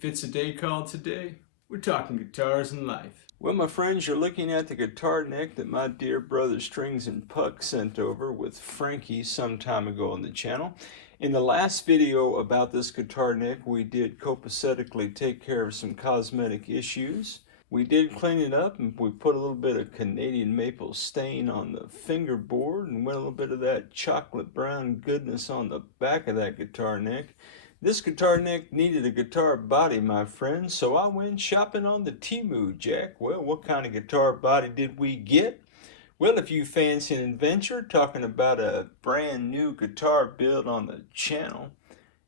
If it's a day called today, we're talking guitars and life. Well, my friends, you're looking at the guitar neck that my dear brother Strings and Puck sent over with Frankie some time ago on the channel. In the last video about this guitar neck, we did copacetically take care of some cosmetic issues. We did clean it up, and we put a little bit of Canadian maple stain on the fingerboard and went a little bit of that chocolate brown goodness on the back of that guitar neck. This guitar neck needed a guitar body, my friends, so I went shopping on the Temu, Jack. Well, what kind of guitar body did we get? Well, if you fancy an adventure, talking about a brand new guitar build on the channel,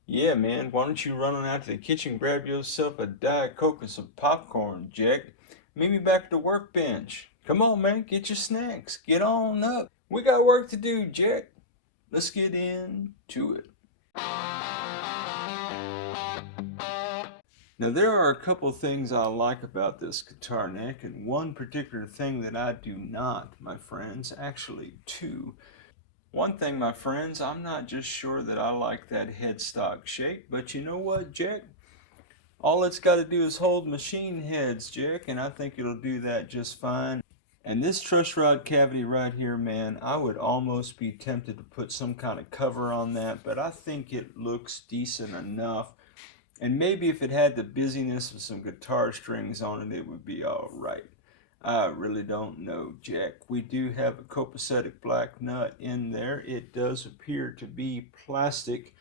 yeah, man, why don't you run on out to the kitchen, grab yourself a Diet Coke and some popcorn, Jack. Meet me back at the workbench. Come on, man, get your snacks. Get on up. We got work to do, Jack. Let's get into it. Now, there are a couple things I like about this guitar neck, and one particular thing that I do not, my friends, actually two. One thing, my friends, I'm not just sure that I like that headstock shape, but you know what, Jack? All it's got to do is hold machine heads, Jack, and I think it'll do that just fine. And this truss rod cavity right here, man, I would almost be tempted to put some kind of cover on that, but I think it looks decent enough. And maybe if it had the busyness of some guitar strings on it, it would be all right. I really don't know, Jack. We do have a copacetic black nut in there. It does appear to be plastic.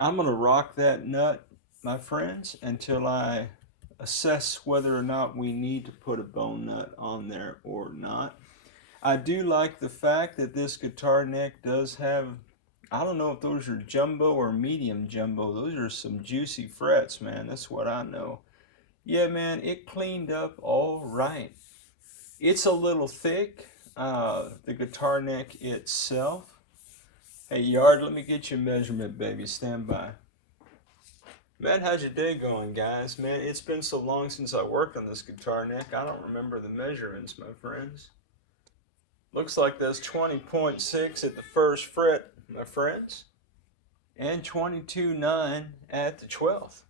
I'm going to rock that nut, my friends, until I assess whether or not we need to put a bone nut on there or not. I do like the fact that this guitar neck does have, I don't know if those are jumbo or medium jumbo. Those are some juicy frets, man. That's what I know. Yeah, man, it cleaned up all right. It's a little thick, the guitar neck itself. Hey, Yard, let me get your measurement, baby. Stand by. Man, how's your day going, guys? Man, it's been so long since I worked on this guitar neck, I don't remember the measurements, my friends. Looks like that's 20.6 at the first fret, my friends, and 22.9 at the 12th.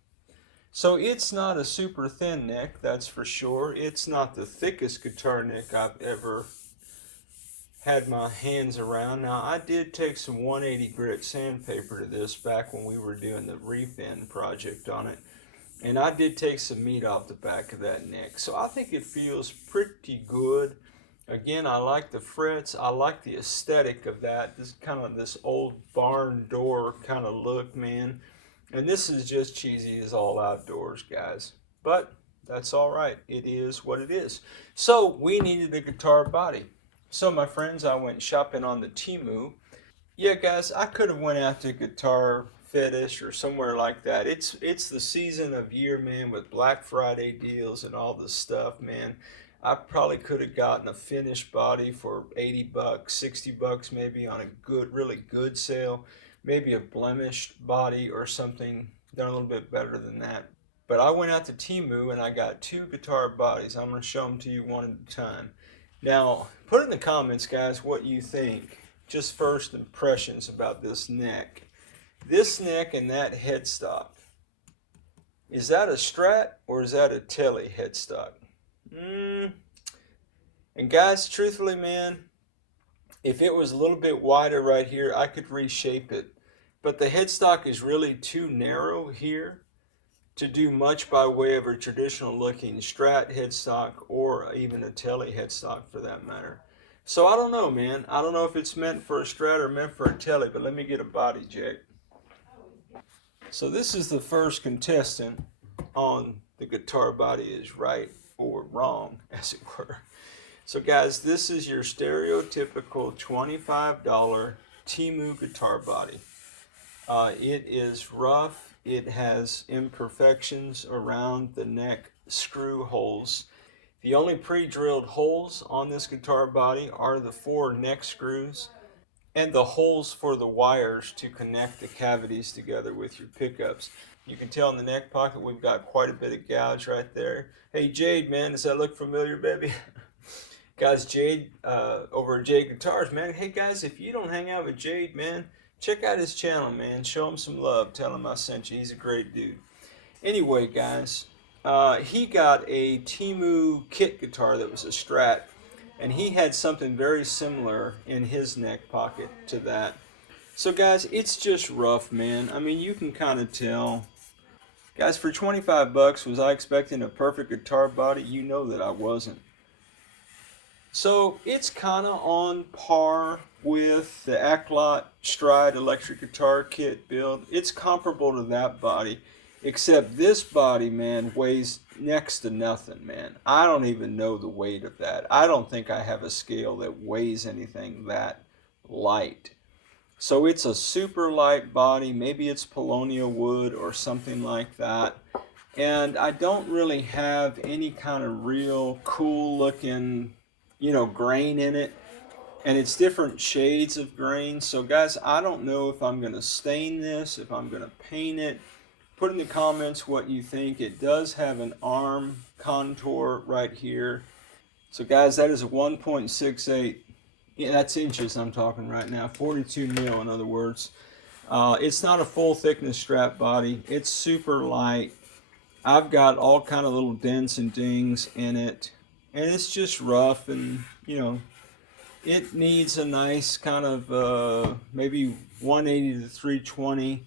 So it's not a super thin neck, that's for sure. It's not the thickest guitar neck I've ever had my hands around. Now, I did take some 180 grit sandpaper to this back when we were doing the Refinish project on it, and I did take some meat off the back of that neck. So I think it feels pretty good. Again, I like the frets. I like the aesthetic of that. This kind of this old barn door kind of look, man. And this is just cheesy as all outdoors, guys. But that's all right. It is what it is. So we needed a guitar body. So my friends, I went shopping on the Temu. Yeah, guys, I could have went out to Guitar Fetish or somewhere like that. It's the season of year, man, with Black Friday deals and all this stuff, man. I probably could have gotten a finished body for 80 bucks, 60 bucks maybe on a good, really good sale. Maybe a blemished body or something done a little bit better than that. But I went out to Temu and I got two guitar bodies. I'm going to show them to you one at a time. Now, put in the comments, guys, what you think. Just first impressions about this neck. This neck and that headstock. Is that a Strat or is that a Tele headstock? And guys, truthfully, man, if it was a little bit wider right here, I could reshape it. But the headstock is really too narrow here to do much by way of a traditional looking Strat headstock or even a Tele headstock for that matter. So I don't know, man. I don't know if it's meant for a Strat or meant for a Tele, but let me get a body jack. So this is the first contestant on the guitar body is right or wrong, as it were. So guys, this is your stereotypical $25 Temu guitar body. It is rough. It has imperfections around the neck screw holes. The only pre-drilled holes on this guitar body are the 4 neck screws and the holes for the wires to connect the cavities together with your pickups. You can tell in the neck pocket we've got quite a bit of gouge right there. Hey Jayde, man, does that look familiar, baby? Guys, Jayde over at Jayde Guitars, man. Hey guys, if you don't hang out with Jayde, man, check out his channel, man. Show him some love. Tell him I sent you. He's a great dude. Anyway, guys, he got a Temu kit guitar that was a Strat, and he had something very similar in his neck pocket to that. So guys, it's just rough, man. I mean, you can kind of tell. Guys, for 25 bucks, was I expecting a perfect guitar body? You know that I wasn't. So it's kind of on par with the AKLOT Stryde electric guitar kit build. It's comparable to that body, except this body, man, weighs next to nothing, man. I don't even know the weight of that. I don't think I have a scale that weighs anything that light. So it's a super light body. Maybe it's Paulownia wood or something like that. And I don't really have any kind of real cool looking, you know, grain in it. And it's different shades of grain. So guys, I don't know if I'm going to stain this, if I'm going to paint it. Put in the comments what you think. It does have an arm contour right here. So guys, that is a 1.68. Yeah, that's inches I'm talking right now. 42 mil, in other words. It's not a full thickness strap body. It's super light. I've got all kind of little dents and dings in it. And it's just rough, and, you know, it needs a nice kind of maybe 180 to 320.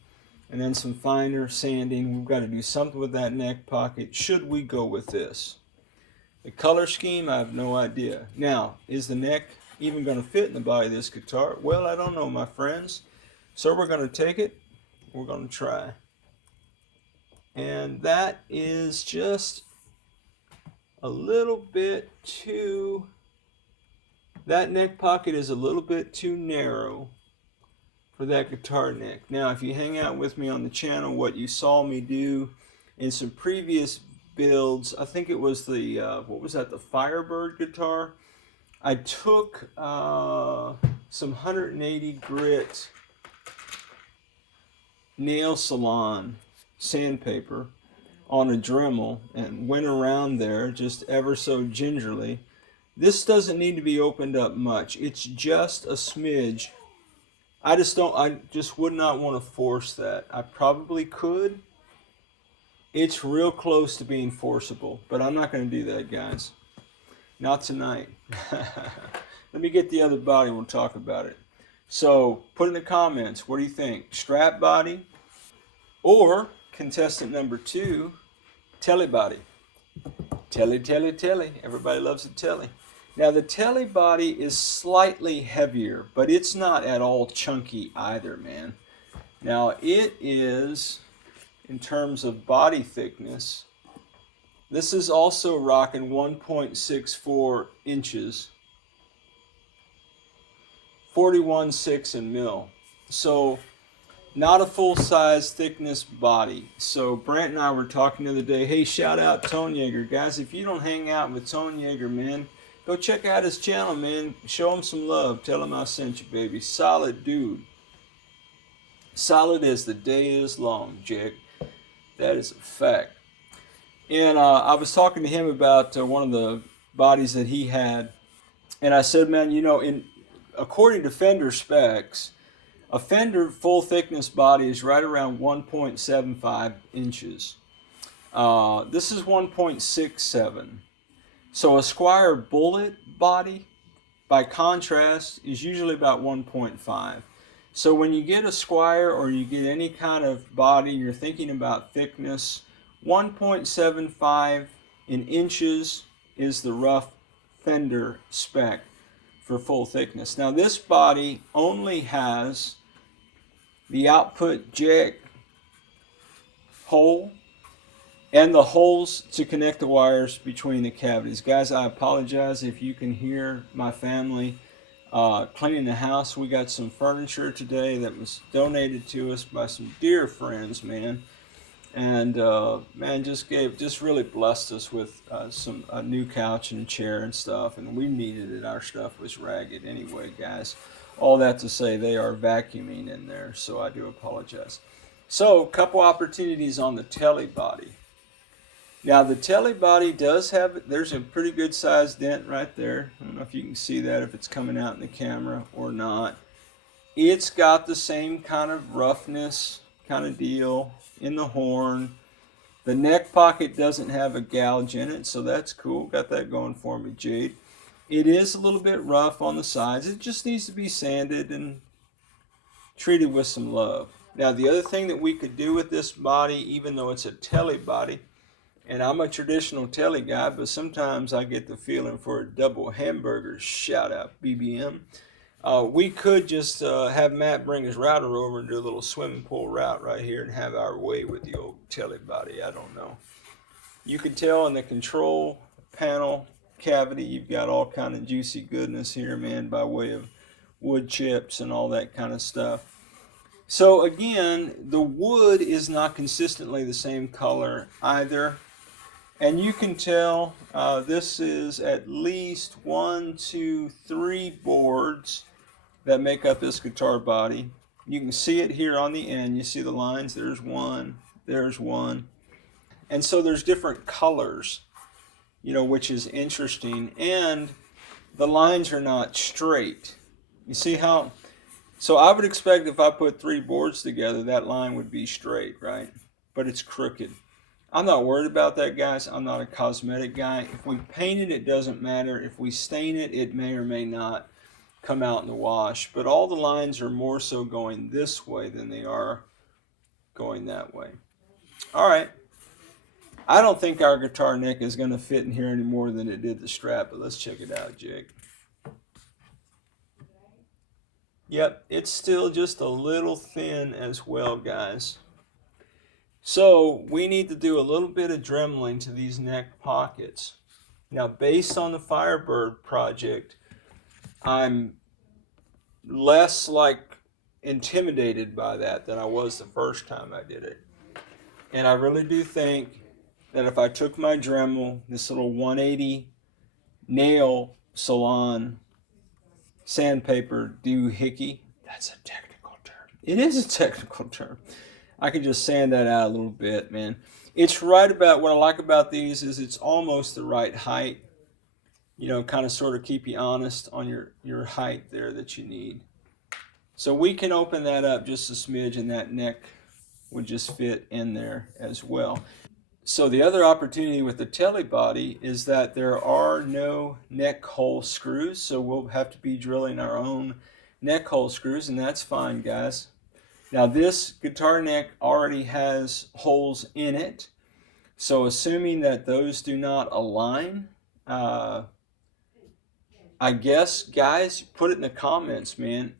And then some finer sanding. We've got to do something with that neck pocket. Should we go with this? The color scheme, I have no idea. Now, is the neck even going to fit in the body of this guitar? Well, I don't know, my friends. So we're going to take it. We're going to try. And that is just a little bit too... That neck pocket is a little bit too narrow for that guitar neck. Now, if you hang out with me on the channel, what you saw me do in some previous builds, I think it was the, what was that, the Firebird guitar? I took some 180 grit nail salon sandpaper on a Dremel and went around there just ever so gingerly. This doesn't need to be opened up much. It's just a smidge. I just would not want to force that. I probably could. It's real close to being forcible, but I'm not going to do that, guys. Not tonight. Let me get the other body and we'll talk about it. So, put in the comments, what do you think? Strap body or contestant number 2, Tele body? Tele, Tele, Tele. Everybody loves a Tele. Now, the Tele body is slightly heavier, but it's not at all chunky either, man. Now, it is, in terms of body thickness, this is also rocking 1.64 inches, 41.6 in mil. So, not a full-size thickness body. So, Brant and I were talking the other day, hey, shout out Tone Yeager. Guys, if you don't hang out with Tone Yeager, man, go check out his channel, man. Show him some love. Tell him I sent you, baby. Solid dude. Solid as the day is long, Jake. That is a fact. And I was talking to him about one of the bodies that he had. And I said, man, you know, according to Fender specs, a Fender full thickness body is right around 1.75 inches. This is 1.67. So a Squier bullet body, by contrast, is usually about 1.5. So when you get a Squier or you get any kind of body, you're thinking about thickness, 1.75 in inches is the rough Fender spec for full thickness. Now this body only has the output jack hole and the holes to connect the wires between the cavities. Guys, I apologize if you can hear my family cleaning the house. We got some furniture today that was donated to us by some dear friends, man. And man, just really blessed us with a new couch and a chair and stuff, and we needed it. Our stuff was ragged anyway, guys. All that to say, they are vacuuming in there, so I do apologize. So, a couple opportunities on the Tele body. Now, the Tele body does have, there's a pretty good sized dent right there. I don't know if you can see that, if it's coming out in the camera or not. It's got the same kind of roughness kind of deal in the horn. The neck pocket doesn't have a gouge in it, so that's cool. Got that going for me, Jayde. It is a little bit rough on the sides. It just needs to be sanded and treated with some love. Now, the other thing that we could do with this body, even though it's a Tele body, and I'm a traditional Tele guy, but sometimes I get the feeling for a double hamburger, shout out BBM. We could just have Matt bring his router over and do a little swimming pool route right here and have our way with the old Tele body. I don't know. You can tell in the control panel cavity, you've got all kind of juicy goodness here, man, by way of wood chips and all that kind of stuff. So again, the wood is not consistently the same color either. And you can tell this is at least 1, 2, 3 boards that make up this guitar body. You can see it here on the end. You see the lines. There's one. There's one. And so there's different colors, you know, which is interesting. And the lines are not straight. You see how? So I would expect if I put 3 boards together, that line would be straight, right? But it's crooked. I'm not worried about that, guys. I'm not a cosmetic guy. If we paint it, it doesn't matter. If we stain it, it may or may not come out in the wash. But all the lines are more so going this way than they are going that way. All right. I don't think our guitar neck is going to fit in here any more than it did the strap, but let's check it out, Jake. Yep, it's still just a little thin as well, guys. So we need to do a little bit of dremeling to these neck pockets. Now, based on the Firebird project, I'm less like intimidated by that than I was the first time I did it. And I really do think that if I took my Dremel, this little 180 nail salon sandpaper doohickey, that's a technical term. It is a technical term. I could just sand that out a little bit, man. It's right about, what I like about these is it's almost the right height. You know, kind of sort of keep you honest on your height there that you need. So we can open that up just a smidge and that neck would just fit in there as well. So the other opportunity with the Tele body is that there are no neck hole screws. So we'll have to be drilling our own neck hole screws, and that's fine, guys. Now this guitar neck already has holes in it, so assuming that those do not align, I guess, guys, put it in the comments, man.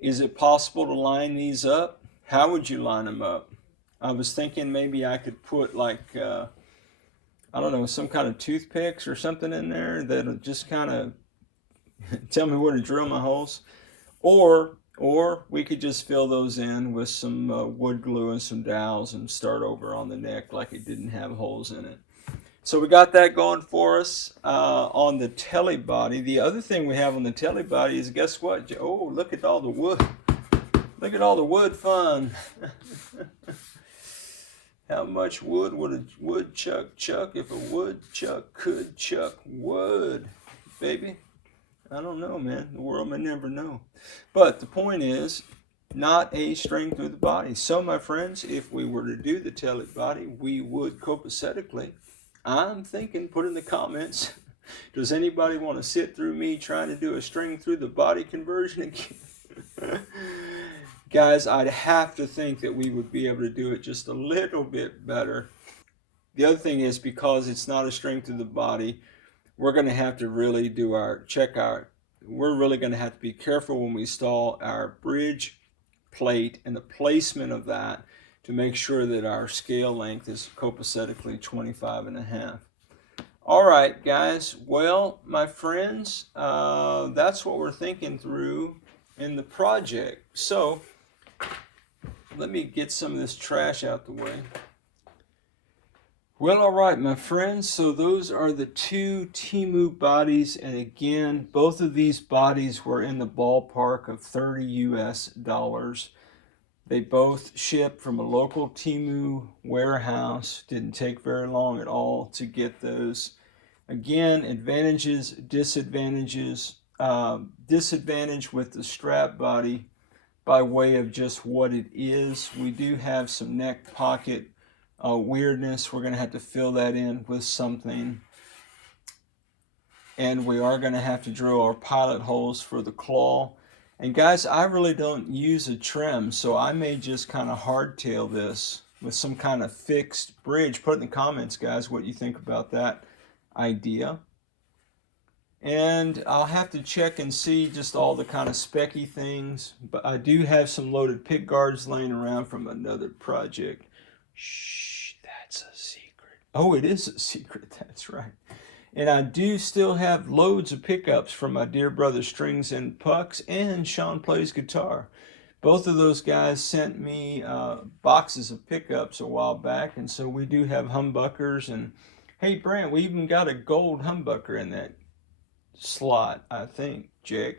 Is it possible to line these up? How would you line them up? I was thinking maybe I could put like, I don't know, some kind of toothpicks or something in there that'll just kind of tell me where to drill my holes. Or we could just fill those in with some wood glue and some dowels and start over on the neck like it didn't have holes in it. So we got that going for us on the Tele body. The other thing we have on the Tele body is, guess what? Oh, look at all the wood. Look at all the wood fun. How much wood would a woodchuck chuck if a woodchuck could chuck wood, baby? I don't know, man. The world may never know. But the point is, not a string through the body. So, my friends, if we were to do the Tele body, we would copacetically, I'm thinking, put in the comments, does anybody want to sit through me trying to do a string through the body conversion again? Guys, I'd have to think that we would be able to do it just a little bit better. The other thing is, because it's not a string through the body, we're going to have to really do we're really going to have to be careful when we install our bridge plate and the placement of that to make sure that our scale length is copacetically 25.5. All right, guys. Well, my friends, that's what we're thinking through in the project. So let me get some of this trash out the way. Well, all right, my friends, so those are the 2 Temu bodies, and again, both of these bodies were in the ballpark of $30 US. They both shipped from a local Temu warehouse. Didn't take very long at all to get those. Again, advantages, disadvantages. Disadvantage with the strap body by way of just what it is. We do have some neck pocket weirdness. We're going to have to fill that in with something. And we are going to have to drill our pilot holes for the claw. And guys, I really don't use a trim, so I may just kind of hardtail this with some kind of fixed bridge. Put in the comments, guys, what you think about that idea. And I'll have to check and see just all the kind of specky things. But I do have some loaded pick guards laying around from another project. Shh, that's a secret. Oh, it is a secret, that's right. And I do still have loads of pickups from my dear brother Strings and Pucks and Sean Plays Guitar. Both of those guys sent me boxes of pickups a while back, and so we do have humbuckers. And hey, Brant, we even got a gold humbucker in that slot, I think, Jake.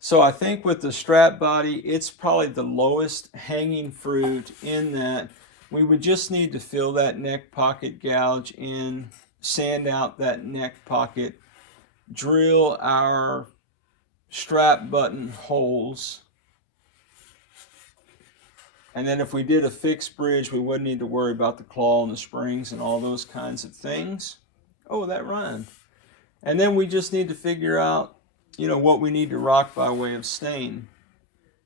So I think with the strap body, it's probably the lowest hanging fruit in that we would just need to fill that neck pocket gouge in, sand out that neck pocket, drill our strap button holes, and then if we did a fixed bridge, we wouldn't need to worry about the claw and the springs and all those kinds of things. Oh, that rhymed. And then we just need to figure out, you know, what we need to rock by way of stain.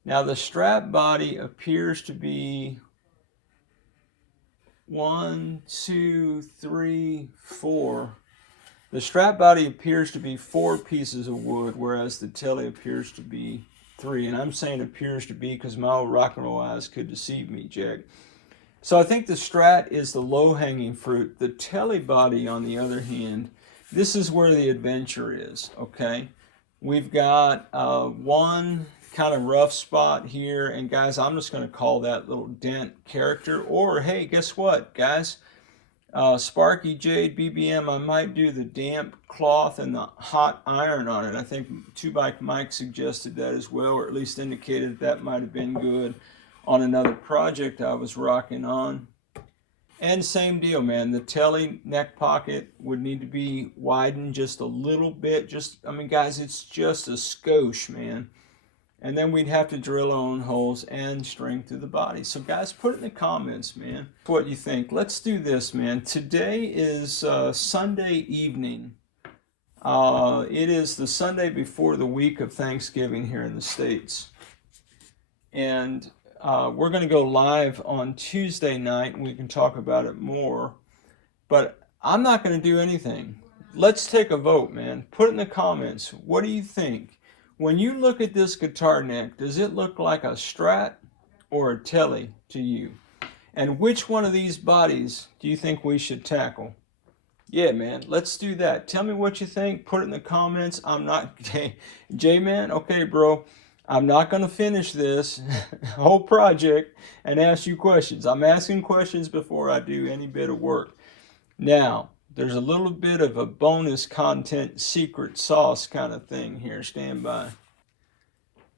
Now the strap body appears to be 1, 2, 3, 4. The strap body appears to be 4 pieces of wood, whereas the Tele appears to be 3. And I'm saying appears to be because my old rock and roll eyes could deceive me, Jack. So I think the Strat is the low-hanging fruit. The Tele body, on the other hand, this is where the adventure is, okay? We've got one kind of rough spot here, and guys, I'm just going to call that little dent character. Or hey, guess what, guys? Sparky, Jayde, BBM, I might do the damp cloth and the hot iron on it. I think 2Bike Mike suggested that as well, or at least indicated that might have been good on another project I was rocking on. And same deal, man. The Tele neck pocket would need to be widened just a little bit. Just, I mean, guys, it's just a skosh, man. And then we'd have to drill our own holes and string through the body. So, guys, put it in the comments, man, what you think. Let's do this, man. Today is Sunday evening. It is the Sunday before the week of Thanksgiving here in the States. And we're going to go live on Tuesday night, and we can talk about it more. But I'm not going to do anything. Let's take a vote, man. Put it in the comments. What do you think? When you look at this guitar neck, does it look like a Strat or a Tele to you? And which one of these bodies do you think we should tackle? Yeah, man, let's do that. Tell me what you think. Put it in the comments. I'm not... J-Man, okay, bro. I'm not going to finish this whole project and ask you questions. I'm asking questions before I do any bit of work. Now, there's a little bit of a bonus content, secret sauce kind of thing here. Stand by.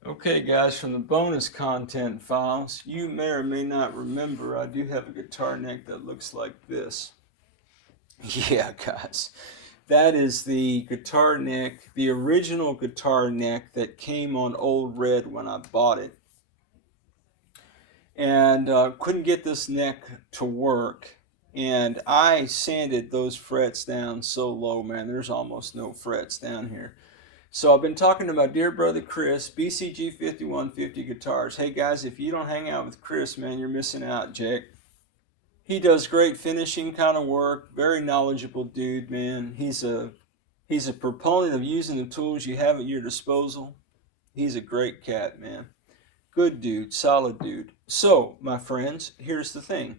Okay, guys, from the bonus content files, you may or may not remember I do have a guitar neck that looks like this. Yeah, guys. That is the guitar neck, the original guitar neck that came on Old Red when I bought it. And couldn't get this neck to work. And I sanded those frets down so low, man. There's almost no frets down here. So I've been talking to my dear brother Chris, BCG 5150 Guitars. Hey guys, if you don't hang out with Chris, man, you're missing out, Jack. He does great finishing kind of work. Very knowledgeable dude, man. He's a proponent of using the tools you have at your disposal. He's a great cat, man. Good dude, solid dude. So, my friends, here's the thing.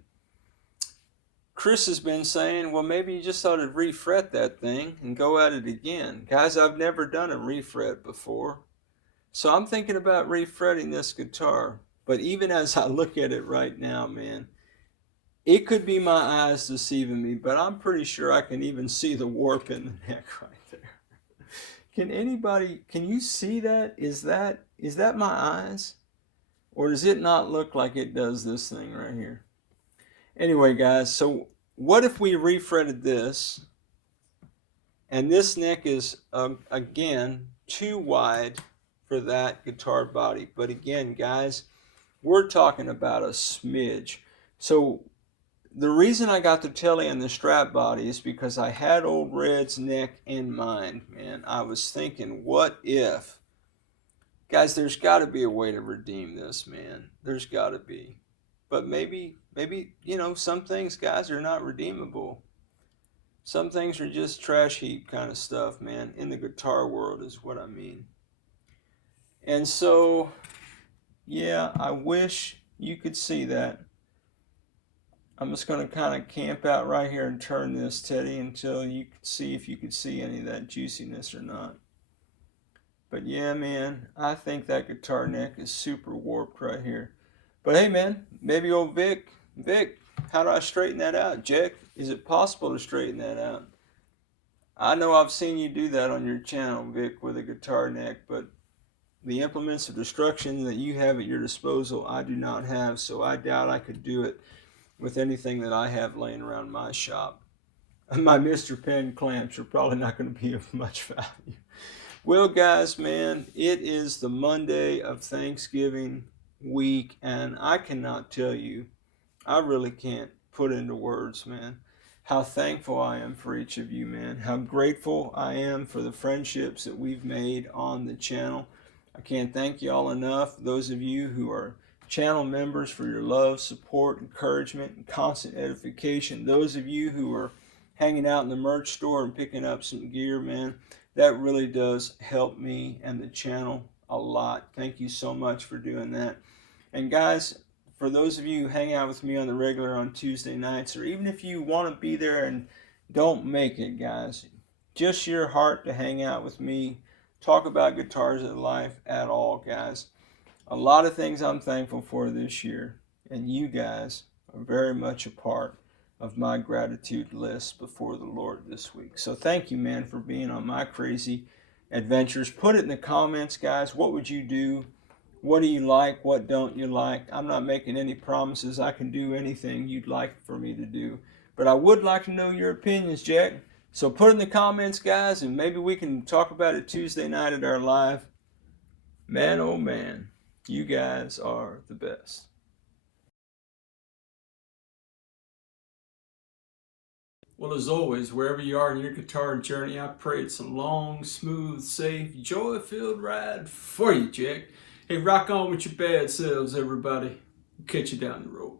Chris has been saying, well, maybe you just ought to refret that thing and go at it again. Guys, I've never done a refret before. So I'm thinking about refretting this guitar. But even as I look at it right now, man, it could be my eyes deceiving me, but I'm pretty sure I can even see the warp in the neck right there. Can you see that? Is that my eyes? Or does it not look like it does this thing right here? Anyway, guys, so what if we refretted this, and this neck is, again, too wide for that guitar body. But again, guys, we're talking about a smidge. So the reason I got the Tele and the strap body is because I had old Red's neck in mind, man. I was thinking, what if? Guys, there's got to be a way to redeem this, man. There's got to be. But maybe, you know, some things, guys, are not redeemable. Some things are just trash heap kind of stuff, man. In the guitar world is what I mean. And so, yeah, I wish you could see that. I'm just going to kind of camp out right here and turn this, Teddy, until you could see if you could see any of that juiciness or not. But yeah, man, I think that guitar neck is super warped right here. But hey, man, maybe old Vic, how do I straighten that out? Jack, is it possible to straighten that out? I know I've seen you do that on your channel, Vic, with a guitar neck, but the implements of destruction that you have at your disposal, I do not have, so I doubt I could do it with anything that I have laying around my shop. My Mr. Pen clamps are probably not going to be of much value. Well, guys, man, it is the Monday of Thanksgiving week, and I cannot tell you, I really can't put into words, man, how thankful I am for each of you, man. How grateful I am for the friendships that we've made on the channel. I can't thank you all enough. Those of you who are channel members, for your love, support, encouragement, and constant edification. Those of you who are hanging out in the merch store and picking up some gear, man, that really does help me and the channel a lot. Thank you so much for doing that. And guys, for those of you who hang out with me on the regular on Tuesday nights, or even if you want to be there and don't make it, guys, just your heart to hang out with me, talk about guitars of life at all, guys. A lot of things I'm thankful for this year, and you guys are very much a part of my gratitude list before the Lord this week. So thank you, man, for being on my crazy adventures. Put it in the comments, guys. What would you do? What do you like? What don't you like? I'm not making any promises. I can do anything you'd like for me to do. But I would like to know your opinions, Jack. So put it in the comments, guys, and maybe we can talk about it Tuesday night at our live. Man, oh man. You guys are the best. Well, as always, wherever you are in your guitar journey, I pray it's a long, smooth, safe, joy-filled ride for you, Jack. Hey, rock on with your bad selves, everybody. Catch you down the road.